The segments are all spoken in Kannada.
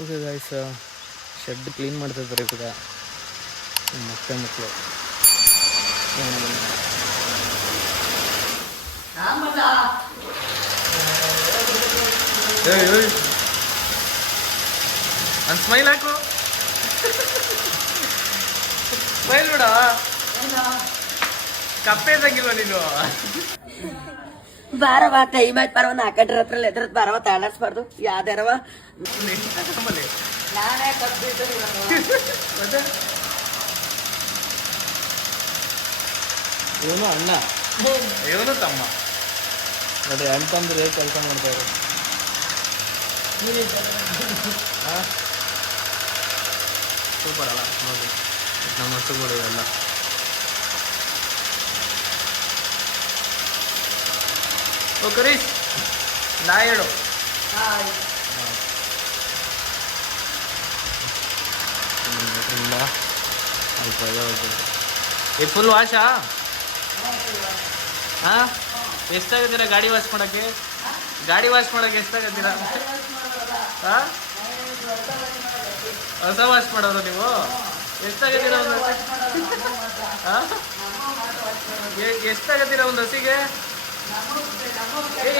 ಓಕೆ ಗಾಯ್ಸ್, ಶೆಡ್ ಕ್ಲೀನ್ ಮಾಡ್ತಿದ್ದಾರೆ ಕೂಡ ಮಕ್ಕಳು. ಒಂದು ಸ್ಮೈಲ್ ಹಾಕು, ಸ್ಮೈಲ್ ಬಿಡ, ಕಪ್ಪೆ ತಂಗಿಲ್ವ ನೀನು? ಬಾರವ ಕೈ ಮಾತ್ ಬರವ ನಾಲ್ಕಂಡ್ರ ಹತ್ರ ಎದ್ರದ್ ಬಾರವ ತಾಳಸ್ಬಾರ್ದು ಯಾವ್ದಾರವ ನಾನೇ ಕಬ್ಬಿಟ್ಟು ಇವನು ಅಣ್ಣ, ಇವನು ತಮ್ಮ. ನೋಡಿ ಅಣ್ತಂದ್ರೆ ಕೆಲಸ ಮಾಡ್ತಾರೆ. ಸೂಪರ್ ಅಲ್ಲ ನೋಡಿ ನಮ್ಮ ಹಸುಗಳು ಇವೆಲ್ಲ. ಓ ಕರೀಶ್, ನಾ ಹೇಳು. ಈ ಫುಲ್ ವಾಶಾ? ಹಾಂ, ಎಷ್ಟಾಗತ್ತೀರಾ ಗಾಡಿ ವಾಶ್ ಮಾಡೋಕ್ಕೆ? ಗಾಡಿ ವಾಶ್ ಮಾಡೋಕ್ಕೆ ಎಷ್ಟಾಗತ್ತೀರಾ? ಹಾಂ, ಹೊಸ ವಾಶ್ ಮಾಡೋದು ನೀವು? ಎಷ್ಟಾಗತ್ತೀರಾ ಒಂದು? ಹಾಂ, ಎಷ್ಟಾಗತ್ತೀರಾ ಒಂದು ಹಸಿಗೆ?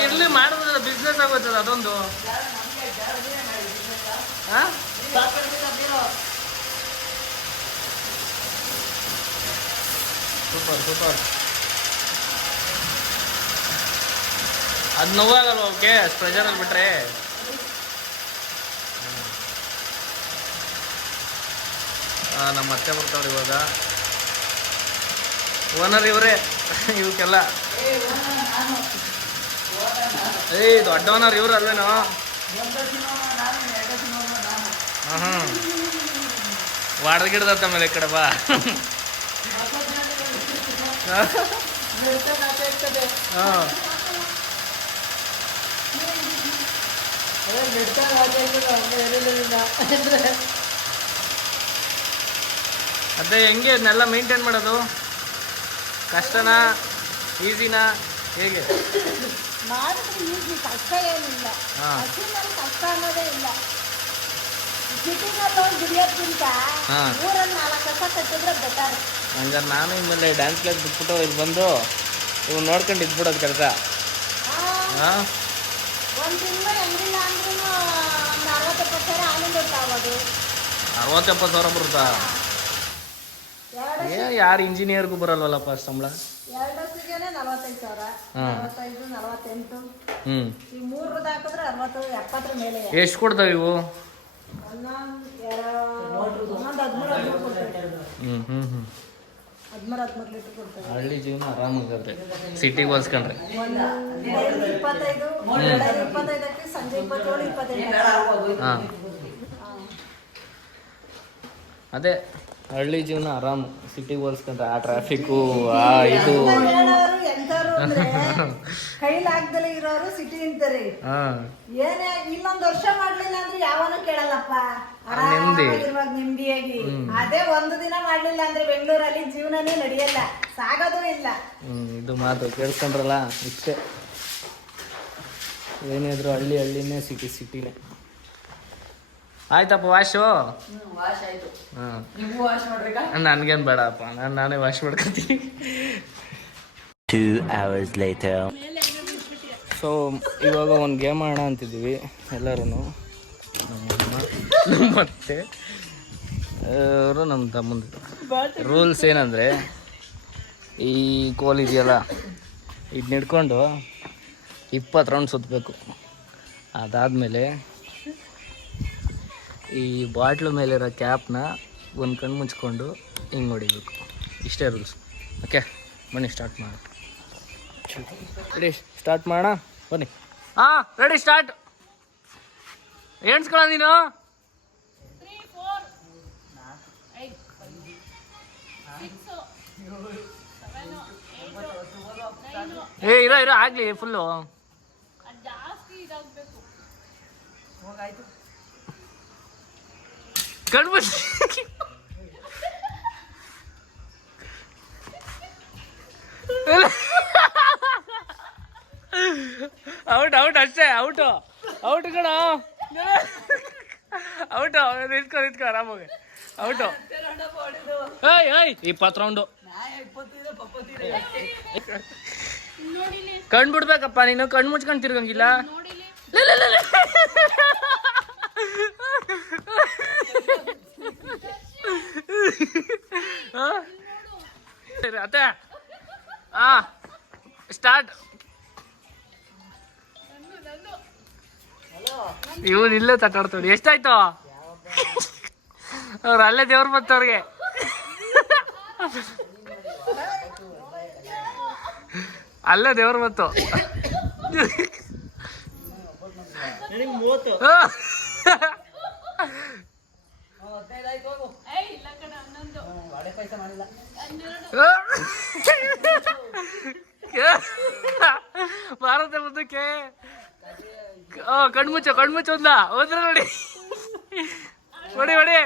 ಇರ್ಲಿ, ಮಾಡೋದಲ್ಲ, ಬಿಸ್ನೆಸ್ ಆಗೋತ್ತಲ್ಲ ಅದೊಂದು. ಹಾಂ, ಸೂಪರ್ ಸೂಪರ್. ಅದು ನೋವಾಗಲ್ವ ಓಕೆ ಅಷ್ಟು ಪ್ರೆಷರಲ್ಲಿ ಬಿಟ್ರೆ? ನಮ್ಮ ಅತ್ತೆ ಬರ್ತಾವ್ರು ಇವಾಗ. ಓನರ್ ಇವರೇ ಇವಕ್ಕೆಲ್ಲ. ದೊಡ್ಡ ಓನರ್ ಇವ್ರು ಅಲ್ವೇನೋ? ಹಾಂ, ವಾಡ್ದ ಗಿಡದ ಮೇಲೆ ಈ ಕಡೆ ಬಾ. ಹಾಂ, ಅದೇ ಹೆಂಗೆ ಇದನ್ನೆಲ್ಲ ಮೇಂಟೈನ್ ಮಾಡೋದು? ಕಷ್ಟನಾ ಈಸಿನಾ ಹೇಗೆ? ಮಾಡಿದ್ರೆ ಈಸಿ, ಕಷ್ಟ ಏನಿಲ್ಲ. ಹಸಿನಲ್ಲಿ ಕಷ್ಟ ಅನ್ನೋದೇ ಇಲ್ಲ. ಸಿಟಿನಲ್ಲಿ ಹೋಗಿ ದುಡಿಯೋದ್ಕಿಂತ ಊರಲ್ಲಿ 4 ಕಸ ಕಟ್ಟಿದ್ರೆ ಬೆಟರ್. ಹಂಗಾರೆ ನಾನು ಇನ್ಮೇಲೆ ಡ್ಯಾನ್ಸ್ ಕ್ಲಾಸ್ ಬಿಟ್ಬಿಟ್ಟು ಇಲ್ಲಿ ಬಂದು ಇವ್ನು ನೋಡ್ಕೊಂಡು ಇದ್ಬಿಡೋದು ಕೆಲಸ. ಹಾಂ, ಒಂದು ತಿಂಗಳು ಹೆಂಗಿಲ್ಲ ಅಂದ್ರೂ ಒಂದು 60-70 ಸಾವಿರ ಆನಂದ ಆಗೋದು. 60-70 ಸಾವಿರ ಬರುತ್ತಾ? ಯಾರು ಇಂಜಿನಿಯರ್ಗೂ ಬರಲ್ವಲ್ಲಪ್ಪ ಸಂಬಳ? 2 ವರ್ಷಕ್ಕೆ 45 ಸಾವಿರ, 45, 48. ಈಗ 3 ಹಾಕಿದ್ರೆ 60-70 ಮೇಲೆ. ಎಷ್ಟು ಕೊಡ್ತಾವೆ ಇವು? ಒಂದೊಂದು 13-14 ಕೊಡ್ತೇವೆ. 13-14 ಲೀಟರ್ ಕೊಡ್ತೇವೆ. ಹಳ್ಳಿ ಜೀವನ ಆರಾಮಾಗುತ್ತೆ ಸಿಟಿಗೆ ಹೋಲ್ಸ್ಕೊಂಡ್ರೆ. 25 ಸಂಜೆ 27-28. ಹಾಂ, ಅದೇ ಹಳ್ಳಿ ಜೀವನ ಆರಾಮು ಸಿಟಿಗೆ ಹೋಲ್ಸ್ಕೊಂಡ್ರೆ. ಆ ಟ್ರಾಫಿಕ್ಕು, ಆ ಇದು. ಎಂಥವ್ರು ಅಂದ್ರೆ ಕೈಲಾಗ್ದಲೇ ಇರೋರು ಸಿಟಿ ಅಂತಾರೆ. ಏನೇ ಇನ್ನೊಂದು ವರ್ಷ ಮಾಡ್ಲಿಲ್ಲ ಅಂದ್ರೆ ಯಾವನು ಕೇಳಲ್ಲಪ್ಪ, ಆರಾಮಾಗಿರುವಾಗ ನಿಮ್ದಿಯಾಗಿ. ಅದೇ ಒಂದು ದಿನ ಮಾಡ್ಲಿಲ್ಲ ಅಂದ್ರೆ ಬೆಂಗಳೂರಲ್ಲಿ ಜೀವನನೇ ನಡೆಯಲ್ಲ, ಸಾಗೋದು ಇಲ್ಲ. ಇದು ಮಾತು ಕೇಳ್ಕೊಂಡ್ರಲ್ಲ, ಇಷ್ಟೇ. ಏನಿದ್ರು ಹಳ್ಳಿನೇ, ಸಿಟಿನೇ. ಆಯ್ತಪ್ಪ ವಾಶು? ನನ್ಗೇನು ಬೇಡಪ್ಪ, ನಾನೇ ವಾಶ್ ಮಾಡ್ಕೊತೀನಿ. 2 hours later. ಸೊ ಇವಾಗ ಒಂದು ಗೇಮ್ ಆಡೋಣ ಅಂತಿದ್ದೀವಿ ಎಲ್ಲರೂ. ಮತ್ತೆ ಅವರು ನಮ್ಮ ತಮ್ಮಂದು ರೂಲ್ಸ್ ಏನಂದರೆ, ಈ ಕೋಲ್ ಇದೆಯಲ್ಲ ಇದನ್ನ ಹಿಡ್ಕೊಂಡು 20 ರೌಂಡ್ ಸುತ್ತಬೇಕು. ಅದಾದಮೇಲೆ ಈ ಬಾಟ್ಲು ಮೇಲಿರೋ ಕ್ಯಾಪ್ನ ಒಂದು ಕಣ್ಣು ಮುಚ್ಕೊಂಡು ಹಿಂಗೆ ಹೊಡಿಬೇಕು. ಇಷ್ಟೇ ರೂಲ್ಸ್. ಓಕೆ, ಬನ್ನಿ ಸ್ಟಾರ್ಟ್ ಮಾಡೋಣ. ರೆಡಿ, ಸ್ಟಾರ್ಟ್ ಮಾಡೋಣ ಬನ್ನಿ. ಹಾಂ, ರೆಡಿ, ಸ್ಟಾರ್ಟ್. ಎಣ್ಸ್ಕೊಳ್ಳ ನೀನು. 3, 4, 5, 6, 7, 8, 9. ಇರೋ ಆಗಲಿ ಫುಲ್ಲು. ಜಾಸ್ತಿ ಇದಾಗಬೇಕು. ಹೋಗಾಯ್ತು. ¡Ay, ಔಟ್ ಔಟ್ ಅಷ್ಟೇ ಔಟು ಔಟ್ ಕಣ ಔಟು ನಿಂತ್ಕೊ ಆರಾಮಾಗಿ ಔಟು ಏಯ್ ಏಯ್ 20 ರೌಂಡು ಕಣ್ ಬಿಡ್ಬೇಕಪ್ಪ ನೀನು ಕಣ್ ಮುಚ್ಕೊಂಡು ತಿರ್ಗಂಗಿಲ್ಲ ಅತ್ತೆ ಸ್ಟಾರ್ಟ್ ಇವನ್ ಇಲ್ಲೇ ತಟ್ಟಾಡ್ತೋಡಿ ಎಷ್ಟಾಯ್ತು ಅವ್ರು ಅಲ್ಲೇ ದೇವ್ರು ಬತ್ತವ್ರಿಗೆ ಅಲ್ಲೇ ದೇವ್ರು ಬತ್ತು ಭಾರತ ಮುಂದಕ್ಕೆ ಕಣ್ಮುಚ್ಚು ಒಂದ ಹೋದ್ರ ನೋಡಿ ಹೊಡಿ ಹೊಡಿ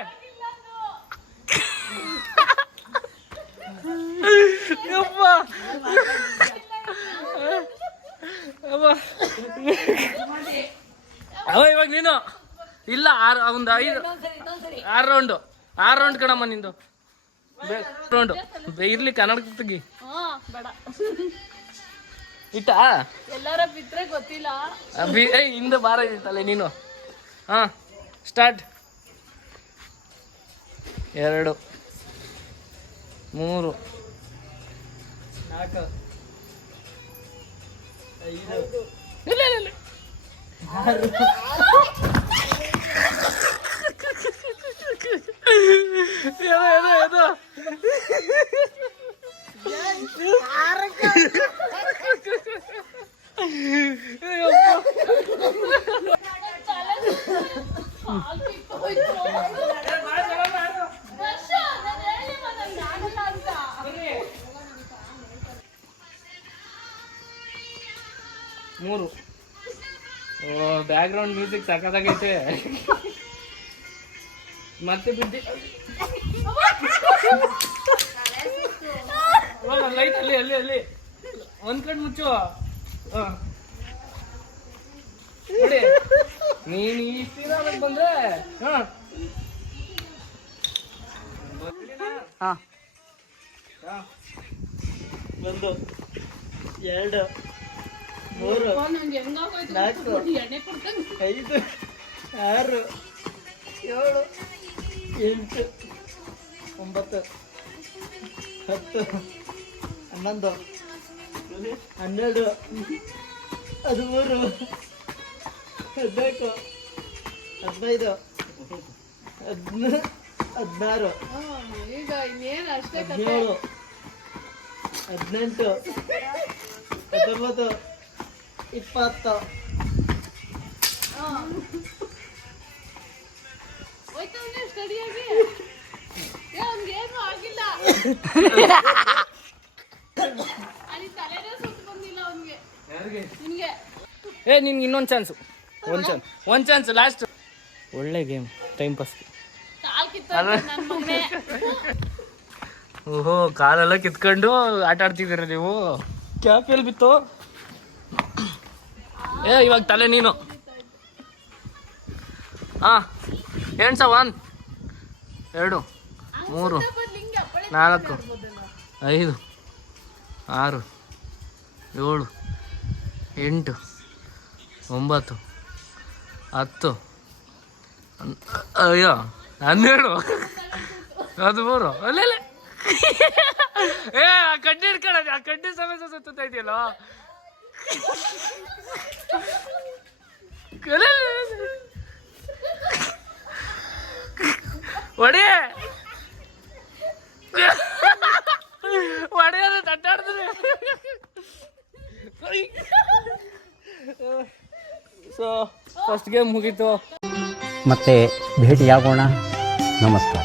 ಅವ ಇವಾಗ ನೀನು ಇಲ್ಲ 6 ರೌಂಡ್ ಕಣಮ್ಮ ನಿಂದು ರೌಂಡ್ ಇರ್ಲಿ ಕನ್ನಡ ತೆಗಿ ಇಟ್ಟ ಎಲ್ಲಾರ ಬಿದ್ರೆ ಗೊತ್ತಿಲ್ಲ ಹಿಂದೆ ಬಾರ ಇತ್ತಲ್ಲ ನೀನು ಹಾ ಸ್ಟಾರ್ಟ್ 2 3 4 5 ಇಲ್ಲ ಇಲ್ಲ ಇದು ಮೂರು ಬ್ಯಾಕ್ ಗ್ರೌಂಡ್ ಮ್ಯೂಸಿಕ್ ಸಖತ್ತಾಗೈತೆ ಮತ್ತೆ ಬಿದ್ದಿ ಲೈಟ್ ಅಲ್ಲಿ ಒಂದ್ ಕಡೆ ಮುಚ್ಚು ನೋಡಿ ನೀನ್ ಈ ಸೀದಾದಾಗ ಬಂದ್ರೆ 1 2 3 4 5 6 7 8 9 10 11 12 13 14 15 16 ಈಗ ಇನ್ನೇನು ಅಷ್ಟೇ 17 18 19 20 ಹೋಯ್ತವನೇ ಸ್ಟಡಿಯಾಗಿ ಅವ್ನಿಗೇನು ಆಗಿಲ್ಲ ಅಲ್ಲಿ ತಲೆನೇ ಸುತ್ತ ಬಂದಿಲ್ಲ ಅವನಿಗೆ ನಿನ್ಗೆ ನಿನ್ಗೆ ಇನ್ನೊಂದು ಚಾನ್ಸು ಒಂದು ಚಾನ್ಸ್ ಲಾಸ್ಟ್ ಒಳ್ಳೆ ಗೇಮ್ ಟೈಮ್ ಪಾಸ್ ಕಾಲ್ ಕಿತ್ತೋಯ್ತು ನನ್ನ ಮಗನೇ ಓಹೋ ಕಾಲೆಲ್ಲ ಕಿತ್ಕೊಂಡು ಆಟ ಆಡ್ತಿದ್ದೀರ ನೀವು ಕ್ಯಾಪ್ ಎಲ್ಲಿ ಬಿತ್ತು ಇವಾಗ ತಲೆ ನೀನು ಎಣ್ಸ 1 2 3 4 5 6 7 8 9 10 ಅಯ್ಯೋ 12 13 ಅಲ್ಲೇ ಆ ಕಡ್ಡಿ ಹಿಡ್ಕೊಳ್ಳೋದು ಆ ಕಡ್ಡಿ ಸಮೇತ ಸುತ್ತಾ ಇದೆಯಲ್ಲ ಒಡೆಯೋದು ತಟ್ಟಾಡಿದ್ರೆ ಸೊ ಫಸ್ಟ್ ಗೇಮ್ ಮುಗೀತು ಮತ್ತೆ ಭೇಟಿಯಾಗೋಣ ನಮಸ್ಕಾರ.